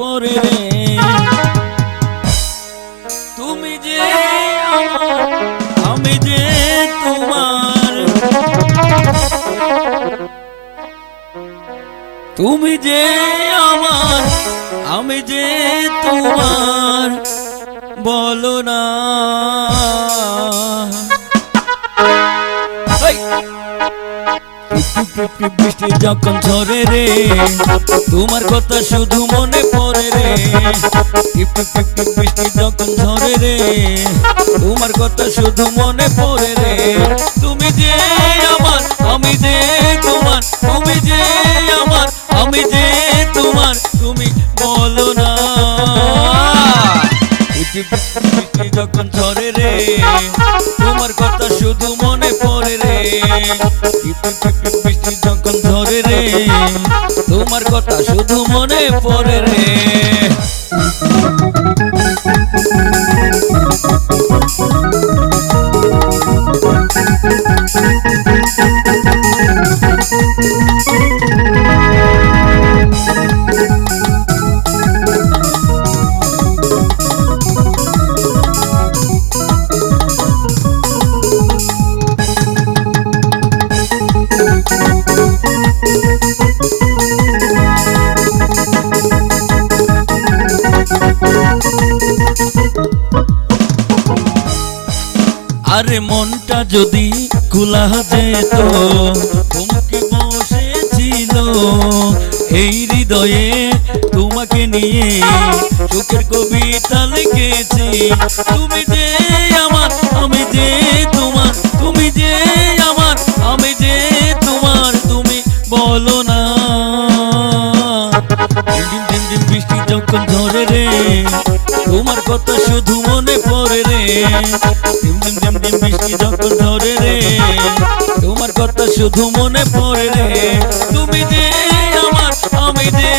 পরে। তুমি যে আমি যে তোমার তুমি যে আমার আমি যে তোমার বলো না। বৃষ্টি যখন ঝরে রে, তোমার কথা শুধু মনে পড়ে রে। বৃষ্টি যখন ঝরে রে, তোমার কথা শুধু মনে পড়ে রে। তুমি যে আমার, আমি যে তোমার, তুমি যে আমার, আমি যে তোমার, তুমি বলো না। যখন ঝরে রে, তোমার কথা শুধু মনে বৃষ্টি যখন ধরে রে তোমার কথা শুধু মনে পড়ে রে আরে মনটা যদি খোলা যেত তোমাকে বসেছিল। এই হৃদয়ে তোমাকে নিয়ে সুখের কবিতা লিখেছি। তুমি যে আমার, আমি যে তোমার, তুমি যে আমার, আমি যে তোমার, তুমি বলো না। দিন দিন দিন বৃষ্টি যখন ঝরে রে, তোমার কথা শুধু মনে পড়ে রে। শুধু মনে পড়ে রে। তুমি দে আমার আমি দে